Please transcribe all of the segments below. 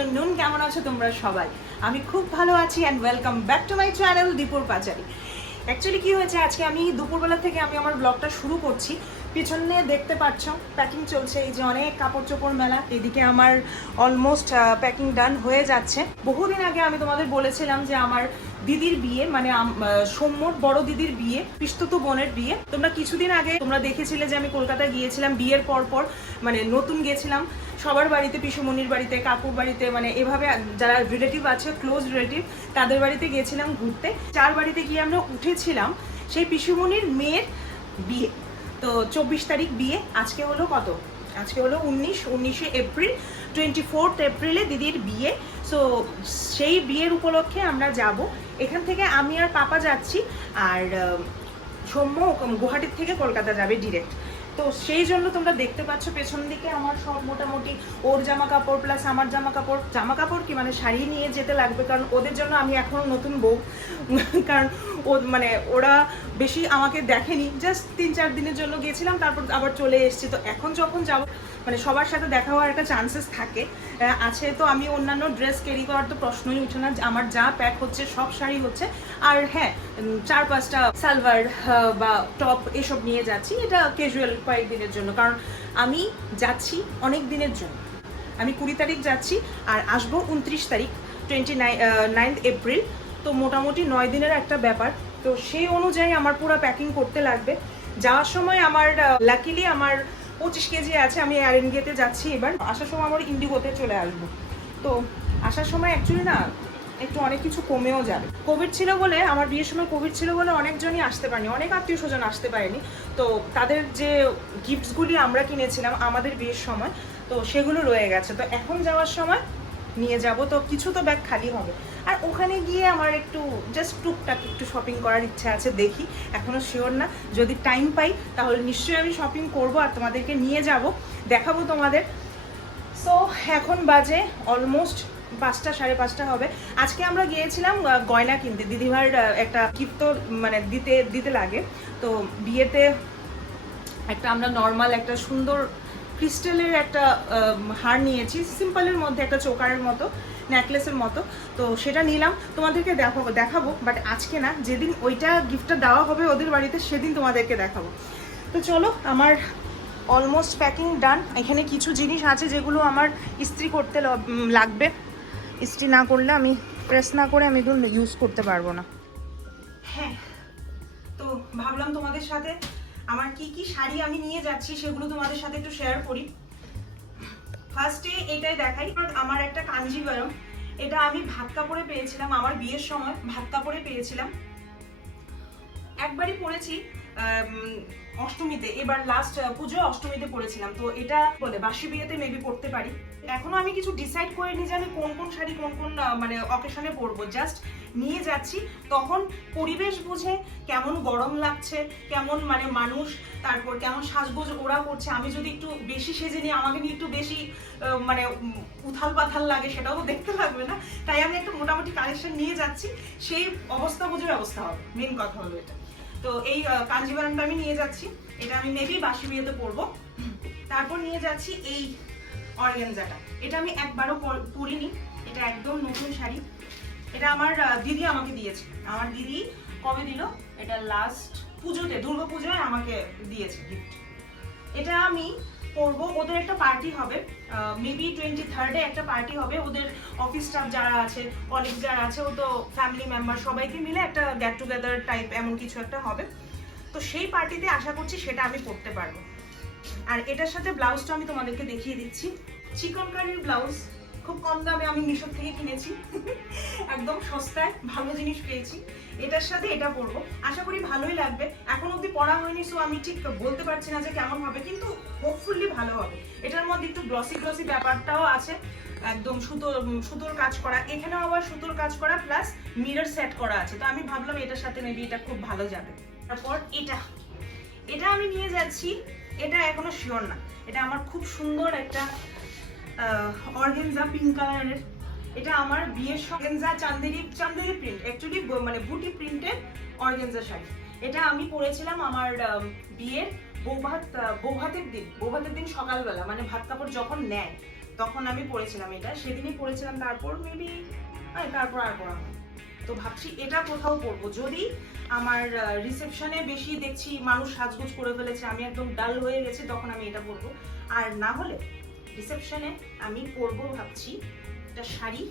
Afternoon, কেমন আছো তোমরা সবাই? আমি খুব ভালো আছি and welcome back to my channel দীপুর পাচারি। অ্যাকচুয়ালি কি হয়েছে, আজকে আমি দুপুরবেলা থেকে আমি আমার ব্লগটা শুরু করছি। পিছনে দেখতে পাচ্ছ প্যাকিং চলছে, এই যে অনেক কাপড় চোপড় মেলা। এদিকে আমার অলমোস্ট প্যাকিং ডান হয়ে যাচ্ছে। বহুদিন আগে আমি তোমাদের বলেছিলাম যে আমার দিদির বিয়ে, মানে সৌম্যর বড় দিদির বিয়ে, পিস্তত বোনের বিয়ে। তোমরা কিছুদিন আগে তোমরা দেখেছিলে যে আমি কলকাতায় গিয়েছিলাম বিয়ের পর, মানে নতুন গেছিলাম সবার বাড়িতে, পিসুমনির বাড়িতে, কাকুর বাড়িতে, মানে এভাবে যারা রিলেটিভ আছে, ক্লোজ রিলেটিভ, তাদের বাড়িতে গিয়েছিলাম ঘুরতে। চার বাড়িতে গিয়ে আমরা উঠেছিলাম সেই পিসুমনির মেয়ের বিয়ে। তো 24 তারিখ বিয়ে। আজকে হলো কত? আজকে হলো 19শে এপ্রিল। 24 এপ্রিলে দিদির বিয়ে। সো সেই বিয়ের উপলক্ষে আমরা যাব। এখান থেকে আমি আর পাপা যাচ্ছি, আর সৌম্য গুয়াহাটির থেকে কলকাতা যাবে ডিরেক্ট। তো সেই জন্য তোমরা দেখতে পাচ্ছ পেছন দিকে আমার সব মোটামুটি ওর জামা কাপড় প্লাস আমার জামা কাপড় কি মানে শাড়ি নিয়ে যেতে লাগবে, কারণ ওদের জন্য আমি এখনো নতুন বউ। কারণ ও মানে ওরা বেশি আমাকে দেখেনি, জাস্ট 3-4 দিনের জন্য গেছিলাম, তারপর আবার চলে এসেছি। তো এখন যখন যাবো মানে সবার সাথে দেখা হওয়ার একটা চান্সেস থাকে আছে, তো আমি অন্যান্য ড্রেস ক্যারি করার তো প্রশ্নই উঠে না। আমার যা প্যাক হচ্ছে সব শাড়ি হচ্ছে, আর হ্যাঁ 4-5টা সালভার বা টপ এসব নিয়ে যাচ্ছি, এটা ক্যাজুয়াল কয়েকদিনের জন্য। কারণ আমি যাচ্ছি অনেক দিনের জন্য। আমি 20 তারিখ যাচ্ছি আর আসবো 29 তারিখ, 29 এপ্রিল। তো মোটামুটি 9 দিনের একটা ব্যাপার। তো সেই অনুযায়ী আমার পুরো প্যাকিং করতে লাগবে। যাওয়ার সময় আমার লাকিলি আমার 25 কেজি আছে। আমি এয়ার ইন্ডিয়াতে যাচ্ছি এবার। আসার সময় আমার ইন্ডিগোতে চলে আসবো। তো আসার সময় অ্যাকচুয়ালি না একটু অনেক কিছু কমেও যাবে। কোভিড ছিল বলে, আমার বিয়ের সময় কোভিড ছিল বলে অনেকজনই আসতে পারেনি, অনেক আত্মীয় স্বজন আসতে পারেনি। তো তাদের যে গিফটসগুলি আমরা কিনেছিলাম আমাদের বিয়ের সময়, তো সেগুলো রয়ে গেছে। তো এখন যাওয়ার সময় নিয়ে যাব। তো কিছু তো ব্যাগ খালি হবে। আর ওখানে গিয়ে আমার একটু জাস্ট টুকটাক একটু শপিং করার ইচ্ছা আছে, দেখি, এখনো শিওর না। যদি টাইম পাই তাহলে নিশ্চয়ই আমি শপিং করব আর তোমাদেরকে নিয়ে যাব, দেখাবো তোমাদের। সো এখন বাজে অলমোস্ট 5টা, 5:30 হবে। আজকে আমরা গিয়েছিলাম গয়না কিনতে, দিদিভার একটা গিফট তো মানে দিতে লাগে। তো বিয়েতে একটা আমরা নর্মাল একটা সুন্দর ক্রিস্টালের একটা হার নিয়েছি, সিম্পলের মধ্যে একটা চোকারের মতো, নেকলেসের মতো। তো সেটা নিলাম, তোমাদেরকে দেখাবো, বাট আজকে না, যেদিন ওইটা গিফটটা দেওয়া হবে ওদের বাড়িতে সেদিন তোমাদেরকে দেখাবো। তো চলো, আমার অলমোস্ট প্যাকিং ডান। এখানে কিছু জিনিস আছে যেগুলো আমার ইস্ত্রি করতে লাগবে। ইস্ত্রি না করলে, আমি প্রেস না করে আমি এগুলো ইউজ করতে পারবো না। হ্যাঁ, তো ভাবলাম তোমাদের সাথে আমার কি কি শাড়ি আমি নিয়ে যাচ্ছি সেগুলো তোমাদের সাথে একটু শেয়ার করি। ফার্স্টে এটাই দেখাই, আমার একটা কাঞ্জিভারম। এটা আমি ভাত কাপড়ে পেয়েছিলাম, আমার বিয়ের সময় ভাত কাপড়ে পেয়েছিলাম। একবারই পরেছি অষ্টমীতে, এবার লাস্ট পুজো অষ্টমীতে পরেছিলাম। তো এটা বলে বাসি বিয়েতে মেবি পরতে পারি। এখনো আমি কিছু ডিসাইড করিনি যে আমি কোন কোন শাড়ি কোন কোন মানে অকেশনে পরবো, জাস্ট নিয়ে যাচ্ছি। তখন পরিবেশ বুঝে কেমন গরম লাগছে, কেমন মানে মানুষ, তারপর কেমন সাজগোজ ওরা করছে, আমি যদি একটু বেশি সেজে নিই, আমাকে নিয়ে একটু বেশি মানে উথাল পাথাল লাগে, সেটাও তো দেখতে লাগবে না। তাই আমি একটা মোটামুটি কালেকশন নিয়ে যাচ্ছি, সেই অবস্থা বুঝে ব্যবস্থা হবে, মেন কথা হলো এটা। তো এই কাঞ্জিভারমটা আমি নিয়ে যাচ্ছি, এটা আমি মেবি বাসি বিয়েতে পরবো। তারপর নিয়ে যাচ্ছি এই অর্গানজাটা। এটা আমি একবারও পরিনি, এটা একদম নতুন শাড়ি। এটা আমার দিদি আমাকে দিয়েছে। আমার দিদি কবে দিল? এটা লাস্ট পুজোতে, দুর্গা পূজায় আমাকে দিয়েছে গিফট। এটা আমি পরবো, ওদের একটা পার্টি হবে, মেবি 23rd-এ একটা পার্টি হবে। ওদের অফিস স্টাফ যারা আছে, কলিগ যারা আছে, ও তো ফ্যামিলি মেম্বার, সবাইকে মিলে একটা গেট টুগেদার টাইপ এমন কিছু একটা হবে। তো সেই পার্টিতে আশা করছি সেটা আমি পরতে পারবো। আর এটার সাথে ব্লাউজটা আমি তোমাদেরকে দেখিয়ে দিচ্ছি। চিকনকারির ব্লাউজ, খুব কম দামে আমি মিশো থেকে কিনেছি। একদম সস্তায় ভালো জিনিস পেয়েছি। এটার সাথে এটা পরবো, আশা করি ভালোই লাগবে। এখন অব্দি পরা হয়নি, সো আমি ঠিক বলতে পারছি না যে কেমন হবে, কিন্তু হোপফুলি ভালো হবে। এটার মধ্যে একটু গ্লসি ব্যাপারটাও আছে, একদম সুতোর কাজ করা, এখানেও আবার সুতোর কাজ করা প্লাস মিরর সেট করা আছে। তো আমি ভাবলাম এটার সাথে মেবি এটা খুব ভালো যাবে। তারপর এটা আমি নিয়ে যাচ্ছি, এটা এখনো শিওর না। এটা আমার খুব সুন্দর একটা অর্গানজা পিঙ্ক কালারের। এটা আমার বিয়ের অর্গানজা চান্দেরি প্রিন্ট, অ্যাকচুয়ালি মানে বুটি প্রিন্টের অর্গানজা শাড়ি। এটা আমি পরেছিলাম আমার বিয়ের বৌভাতের দিন সকালবেলা, মানে ভাত কাপড় যখন নেয় তখন আমি পরেছিলাম এটা, সেদিনই পরেছিলাম, তারপর মেবি তারপর আর পরা হয়। তো ভাবছি এটা কোথাও পরবো, যদি আমার রিসেপশনে বেশি দেখছি মানুষ সাজগোজ করে ফেলেছে, আমি একদম ডাল হয়ে গেছি, তখন আমি এটা পরবো। আর না হলে রিসেপশনে আমি পরবো ভাবছি একটা শাড়ি,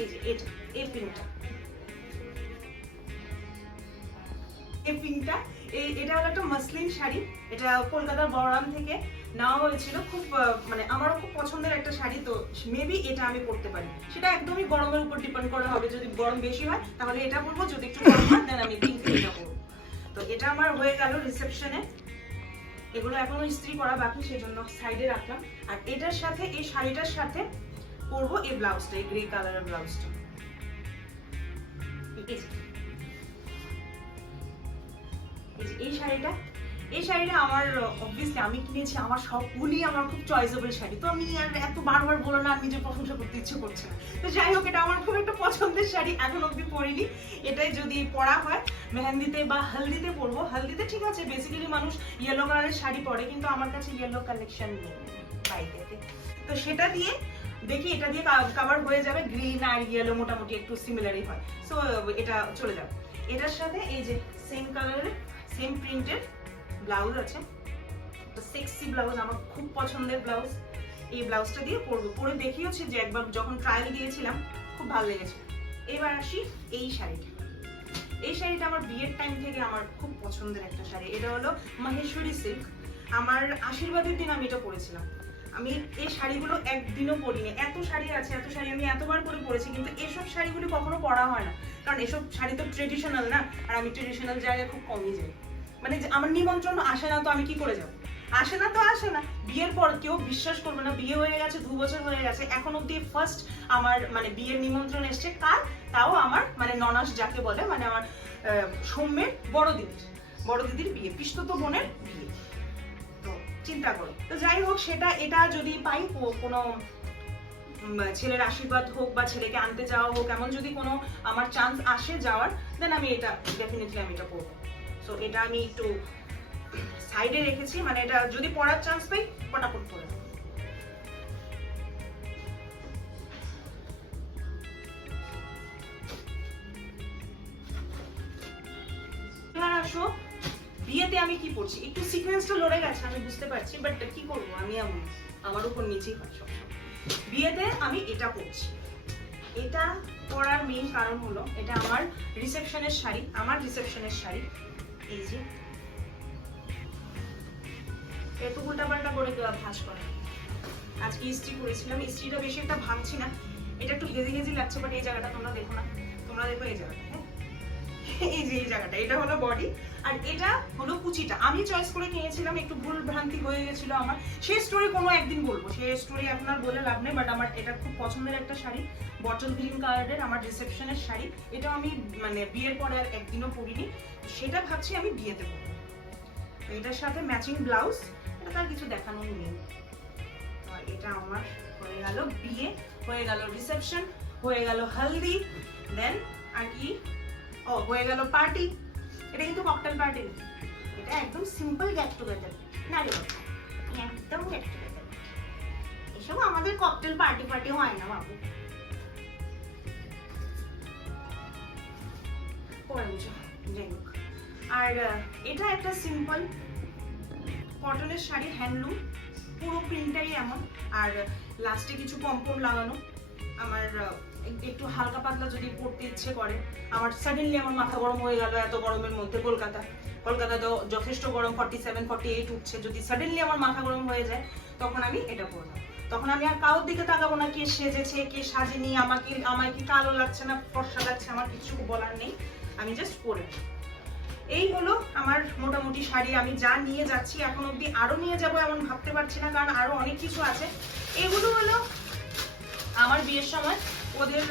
এই যে এটা, এই পিঙ্কটা, এই পিঙ্কটা, এটা হলো একটা মাসলিন শাড়ি, এটা কলকাতার বড়রাম থেকে নেওয়া হয়েছিল। খুব মানে আমারও খুব পছন্দের একটা শাড়ি, তো মেবি এটা আমি পরতে পারি। সেটা একদমই গরমের উপর ডিপেন্ড করা হবে, যদি গরম বেশি হয় তাহলে এটা পরবো, যদি একটু গরম হয় দেন আমি পিঙ্ক এটা পরবো। তো এটা আমার হয়ে গেল রিসেপশনে। এগুলো এখনো ইস্ত্রি করা বাকি, সেজন্য সাইডে রাখলাম। আর এটার সাথে, এই শাড়িটার সাথে পরবো এই ব্লাউজটা, এই গ্রে কালারের ব্লাউজটা। এই শাড়িটা আমার অবভিয়াসলি আমি কিনেছি, আমার সবগুলি আমার খুব চয়েসেবল শাড়ি, তো আমি আর এত বারবার বলো না, আমি নিজের প্রশংসা করতে ইচ্ছে করছে না। তো যাই হোক, এটা আমার খুব একটা পছন্দের শাড়ি, এখন অব্দি পরিনি। এটাই যদি পরা হয় মেহেন্দিতে বা হলদিতে পরবো। হলদিতে ঠিক আছে, বেসিক্যালি মানুষ ইয়েলো কালারের শাড়ি পরে, কিন্তু আমার কাছে ইয়েলো কালেকশন নেই বাইরেতে, তো সেটা দিয়ে দেখি, এটা দিয়ে কভার হয়ে যাবে। গ্রিন আর ইয়েলো মোটামুটি একটু সিমিলারই হয়, সো এটা চলে যাবে। এটার সাথে এই যে সেম কালারের সেম প্রিন্টের ব্লাউজ আছে, তো সেক্সি ব্লাউজ, আমার খুব পছন্দের ব্লাউজ। এই ব্লাউজটা দিয়ে পরবো, পরে দেখিয়েছি যে একবার যখন ট্রায়াল দিয়েছিলাম খুব ভালো লেগেছে। এবার আসি এই শাড়িটা। এই শাড়িটা আমার বিয়ের টাইম থেকে আমার খুব পছন্দের একটা শাড়ি। এটা হলো মাহেশ্বরী সিল্ক। আমার আশীর্বাদের দিন আমি এটা পরেছিলাম। আমি এই শাড়িগুলো একদিনও পরিনি, এত শাড়ি আছে, এত শাড়ি আমি এতবার করে পরেছি, কিন্তু এসব শাড়িগুলি কখনো পরা হয় না, কারণ এসব শাড়ি তো ট্রেডিশনাল না, আর আমি ট্রেডিশনাল জায়গায় খুব কমই যাই। মানে আমার নিমন্ত্রণ আসে না, তো আমি কি করে যাবো? আসে না তো আসে না। বিয়ের পর কেউ বিশ্বাস করবে না, বিয়ে হয়ে গেছে 2 বছর হয়ে গেছে, এখন অব্দি ফার্স্ট আমার মানে বিয়ের নিমন্ত্রণ এসছে। কার? তাও আমার মানে ননাস যাকে বলে, মানে আমার সৌম্যের বড় দিদির বিয়ে, পিস্তত বোনের বিয়ে। তো চিন্তা করো। তো যাই হোক, সেটা এটা যদি পাই, কোনো ছেলের আশীর্বাদ হোক বা ছেলেকে আনতে যাওয়া হোক, এমন যদি কোনো আমার চান্স আসে যাওয়ার, দেন আমি এটা ডেফিনেটলি আমি এটা পরবো। সো এটা আমি একটু সাইডে রেখেছি, মানে এটা যদি পরার চান্স পাই পটাপট পরে। আসো, বিয়েতে আমি কি পরছি, একটু সিকোয়েন্সটা লড়ে গেছে আমি বুঝতে পারছি, বাট কি করবো, আমি আমার উপর নিচেই হয় সবসময়। বিয়েতে আমি এটা পরছি। এটা পরার মেইন কারণ হলো, এটা আমার রিসেপশনের শাড়ি। এই যে এত উল্টাপাল্টা করে ভাঁজ করা, আজকে ইস্ত্রি করেছিলাম, ইস্ত্রিটা বেশি একটা ভাঙছি না, এটা একটু হেজি লাগছে, বাট এই জায়গাটা তোমরা দেখো না, তোমরা দেখো এই জায়গাটা, হ্যাঁ এই যে এই জায়গাটা, এটা হলো বডি, আর এটা হলো কুচিটা। আমি চয়েস করে নিয়েছিলাম, একটু ভুল ভ্রান্তি হয়ে গেছিল আমার, সেই স্টোরি কোনো একদিন বলবো, সেই স্টোরি এখন আর বলে লাভ নেই। বাট আমার এটা খুব পছন্দের একটা শাড়ি, বটল গ্রিন কালারের, আমার রিসেপশনের শাড়ি। এটা আমি মানে বিয়ের পরে আর একদিনও পরিনি, সেটা ভাবছি আমি বিয়েতে পরবো। তো এটার সাথে ম্যাচিং ব্লাউজ, এটা তার কিছু দেখানোর নেই। এটা আমার হয়ে গেল বিয়ে, হয়ে গেল রিসেপশন, হয়ে গেল হলদি, দেন আর কি, ও হয়ে গেল পার্টি। এটা কিন্তু ককটেল পার্টি না, এটা একদম সিম্পল গেট টুগেদার না রে, একদম গেট টুগেদার। এসব আমাদের ককটেল পার্টি হয় না বাবু, পরে বুঝো। যাই হোক, আর এটা একটা সিম্পল কটনের শাড়ি, হ্যান্ডলুম, পুরো প্রিন্টটাই এমন, আর লাস্টে কিছু পম্পম লাগানো। আমার একটু হালকা পাতলা যদি পরতে ইচ্ছে করে, আমার সাডেনলি আমার মাথা গরম হয়ে গেল এত গরমের মধ্যে, কলকাতা তো যথেষ্ট গরম, 47-48 উঠছে, যদি সাডেনলি আমার মাথা গরম হয়ে যায়, তখন আমি এটা পরলাম। তখন আমি আর কারোর দিকে তাকাবো না, কে সেজেছে কে সাজেনি, আমার কি কালো লাগছে না ফর্সা লাগছে, আমার কিছু বলার নেই, আমি জাস্ট পরে। এই হলো আমার মোটামুটি শাড়ি। আমি যা নিয়ে যাচ্ছি এখন অব্দি, আরো নিয়ে যাবো এমন ভাবতে পারছি না, কারণ আরো অনেক কিছু আছে। এগুলো হলো আমার বিয়ের সময় ওদের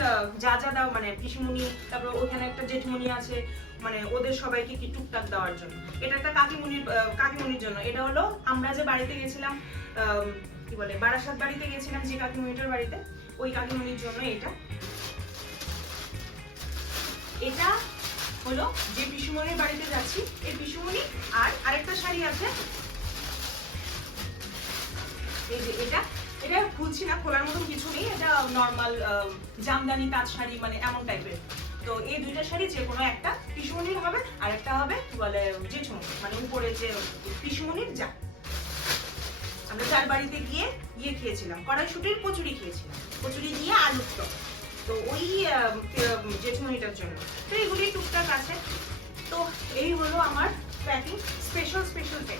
যা দাও, মানে পিসিমুনি, তারপর ওখানে একটা জেঠমুনি আছে, মানে ওদের সবাইকে কি টুকটাক দেওয়ার জন্য। এটা একটা কাকিমুনির জন্য। এটা হলো আমরা যে বাড়িতে গেছিলাম, কি বলে, বারাসাত বাড়িতে গেছিলাম, যে কাকিমুনিটার বাড়িতে, ওই কাকিমুনির জন্য এটা হলো যে পিসিমনির বাড়িতে যাচ্ছি, এই পিসিমনি। আর আরেকটা শাড়ি আছে, এই যে এটা এটা খুলছি না, খোলার মতন কিছু নেই, এটা নর্মাল জামদানি তাঁত শাড়ি মানে এমন টাইপের। তো এই দুইটা শাড়ি যে কোনো একটা পিসমনির হবে, আর একটা হবে কি বলে জেঠুমনি, মানে উপরে যে পিসমনির যা। আমরা যার বাড়িতে গিয়ে খেয়েছিলাম, কড়াইশুটির কচুরি খেয়েছিলাম, কচুরি দিয়ে আলুর টক, তো ওই জেঠুমনিটার জন্য। তো এগুলি টুকটাক আছে। তো এই হলো আমার প্যাকিং, স্পেশাল প্যাকিং,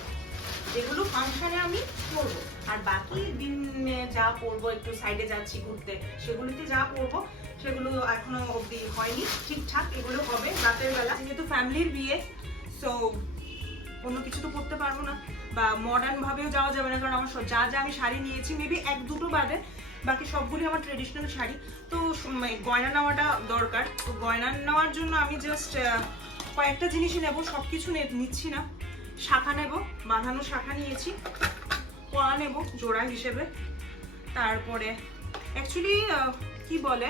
যেগুলো ফাংশনে আমি পরবো। আর বাকি দিনে যা পরবো, একটু সাইডে যাচ্ছি ঘুরতে, সেগুলিতে যা পরবো সেগুলো এখনো অবধি হয়নি ঠিকঠাক, এগুলো হবে রাতের বেলা। যেহেতু ফ্যামিলির বিয়ে, সো অন্য কিছু তো পরতে পারবো না, বা মডার্ন ভাবেও যাওয়া যাবে না, কারণ আমার যা যা আমি শাড়ি নিয়েছি মেবি এক দুটো বাদে বাকি সবগুলি আমার ট্রেডিশনাল শাড়ি। তো গয়না নেওয়াটা দরকার, তো গয়না নেওয়ার জন্য আমি জাস্ট কয়েকটা জিনিসই নেবো, সব কিছু নিচ্ছি না। শাখা নেব, বাঁধানো শাখা নিয়েছি, কড়া নেব জোড়া হিসেবে। তারপরে অ্যাকচুয়ালি কি বলে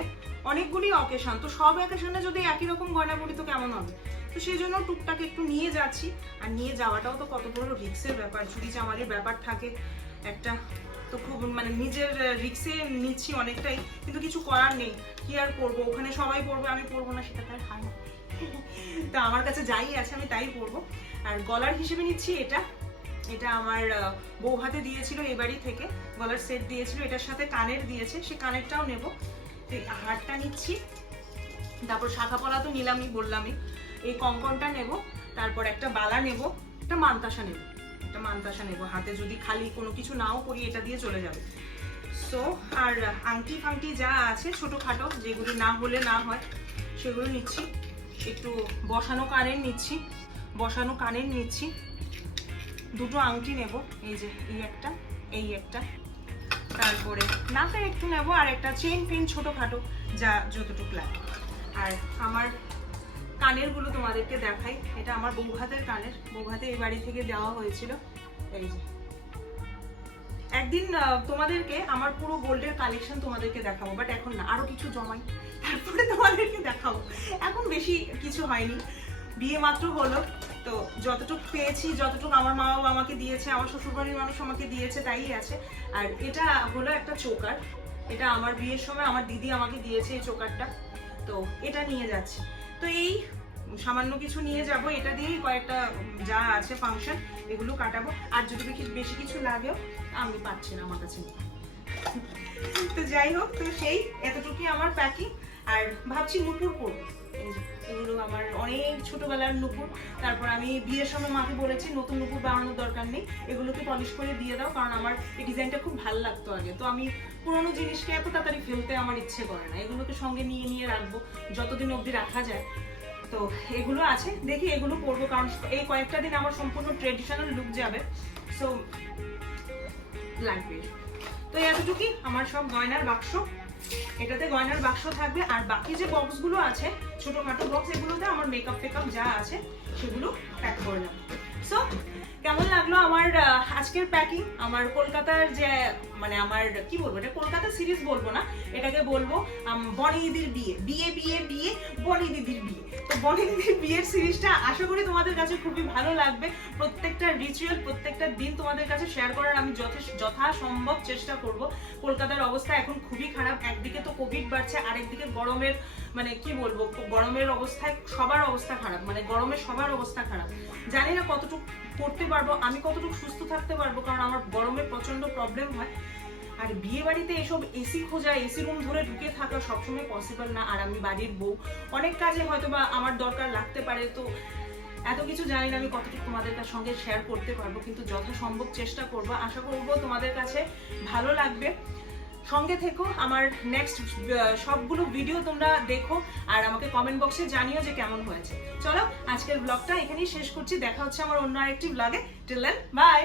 অনেকগুলি অকেশন, তো সব অকেশনে যদি একই রকম গয়না পরি তো কেমন হবে, তো সেই জন্য টুকটাক একটু নিয়ে যাচ্ছি। আর নিয়ে যাওয়াটাও তো কত বড় রিক্সের ব্যাপার, চুরি চামারির ব্যাপার থাকে একটা, তো খুব মানে নিজের রিক্সে নিচ্ছি অনেকটাই, কিন্তু কিছু করার নেই, কি আর করবো, ওখানে সবাই পরবে আমি পরবো না, সেটা তার হয় না। তো আমার কাছে যাই আছে আমি তাই পরবো। আর গলার হিসেবে নিচ্ছি এটা, এটা আমার বউ হাতে দিয়েছিল এ বাড়ি থেকে, গলার সেট দিয়েছিল, এটার সাথে কানের দিয়েছে, সে কানেরটাও নেব। হারটা নিচ্ছি, তারপর শাখা পলা তো নিলামই, বললামই, এই কঙ্কনটা নেব, তারপর একটা বালা নেব, একটা মানতাসা নেব, একটা মানতাসা নেব হাতে, যদি খালি কোনো কিছু নাও করি এটা দিয়ে চলে যাবে। সো আর আংটি ফাংটি যা আছে ছোটোখাটো, যেগুলি না হলে না হয় সেগুলো নিচ্ছি। একটু বসানো কানের নিচ্ছি, দুটো আংটি নেব, এই যে এই একটা, তারপরে নাকের একটু নেব, আর একটা চেন পেন ছোটোখাটো যা যতটুকু লাগে। আর আমার কানের গুলো তোমাদেরকে দেখাই, এটা আমার বৌভাতের কানের, বৌভাতে এই বাড়ি থেকে দেওয়া হয়েছিল। এই যে একদিন তোমাদেরকে আমার পুরো গোল্ডের কালেকশন তোমাদেরকে দেখাবো, বাট এখন না, আরো কিছু জমাই তারপরে তোমাদেরকে দেখাবো। এখন বেশি কিছু হয়নি, বিয়ে মাত্র হলো, তো যতটুকু পেয়েছি, যতটুকু আমার মা বাবা আমাকে দিয়েছে, আমার শ্বশুরবাড়ির মানুষ আমাকে দিয়েছে, তাই আছে। আর এটা হলো একটা চোকার, এটা আমার বিয়ের সময় আমার দিদি আমাকে দিয়েছে এই চোকারটা, তো এটা নিয়ে যাচ্ছি। তো এই সামান্য কিছু নিয়ে যাব, এটা দিয়েই কয়েকটা যা আছে ফাংশন এগুলো কাটাবো। আর যদি বেশি কিছু লাগেও আমি পাচ্ছি না আমার কাছে। তো যাই হোক, তো সেই এতটুকুই আমার প্যাকিং। আর ভাবছি নুপুর পরবো, এগুলো আমার অনেক ছোটবেলার নুপুর। তারপর আমি বিয়ের সময় মাকে বলেছি নতুন নুপুর বানানোর দরকার নেই, এগুলোকে পলিশ করে দিয়ে দাও, কারণ আমার এই ডিজাইনটা খুব ভালো লাগতো আগে, তো আমি পুরোনো জিনিসকে এত তাড়াতাড়ি ফেলতে আমার ইচ্ছে করে না, এগুলোকে সঙ্গে নিয়ে রাখবো যতদিন অবধি রাখা যায়। তো এগুলো আছে, দেখি এগুলো পরবো, কারণ এই কয়েকটা দিন আমার সম্পূর্ণ ট্রেডিশনাল লুক যাবে, সো লাগবে। তো এতটুকুই আমার সব গয়নার বাক্স, এটাতে গয়নার বাক্স থাকবে। আর বাকি যে বক্সগুলো আছে ছোটখাটো বক্স, এগুলোতে আমার মেকআপ ফেকআপ যা আছে সেগুলো প্যাক করে নেব। সো কেমন লাগলো আমার আজকের প্যাকিং, আমার কলকাতার যে মানে আমার কি বলবো, এটা কলকাতা সিরিজ বলবো না, এটাকে বলবো বনি দিদির বিয়ে বনি দিদির বিয়ে। তো বনি দিদির বিয়ের সিরিজটা আশা করি তোমাদের কাছে খুবই ভালো লাগবে। প্রত্যেকটা রিচুয়াল, প্রত্যেকটা দিন তোমাদের কাছে শেয়ার করার আমি যথাসম্ভব চেষ্টা করব। কলকাতার অবস্থা এখন খুবই খারাপ, একদিকে তো কোভিড বাড়ছে, আরেকদিকে গরমের মানে কি বলবো, গরমের অবস্থায় সবার অবস্থা খারাপ, মানে গরমে সবার অবস্থা খারাপ। জানি না কতটুকু করতে পারবো, আমি কতটুকু সুস্থ থাকতে পারবো, কারণ আমার গরমে প্রচন্ড প্রবলেম হয়। আর বিয়ে বাড়িতে এসব এসি খোঁজা, এসি রুম ধরে ঢুকে থাকা সবসময় পসিবল না। আর আমি বাড়ির বউ, অনেক কাজে হয়তো বা আমার দরকার লাগতে পারে, তো এত কিছু জানি না আমি কতটুকু তোমাদের সঙ্গে শেয়ার করতে পারবো, কিন্তু যথাসম্ভব চেষ্টা করবো। আশা করবো তোমাদের কাছে ভালো লাগবে। সঙ্গে থেকো, আমার নেক্সট সবগুলো ভিডিও তোমরা দেখো, আর আমাকে কমেন্ট বক্সে জানিও যে কেমন হয়েছে। চলো আজকের ব্লগটা এখানেই শেষ করছি, দেখা হচ্ছে আমার অন্য আরেকটি ব্লগে। Till then by.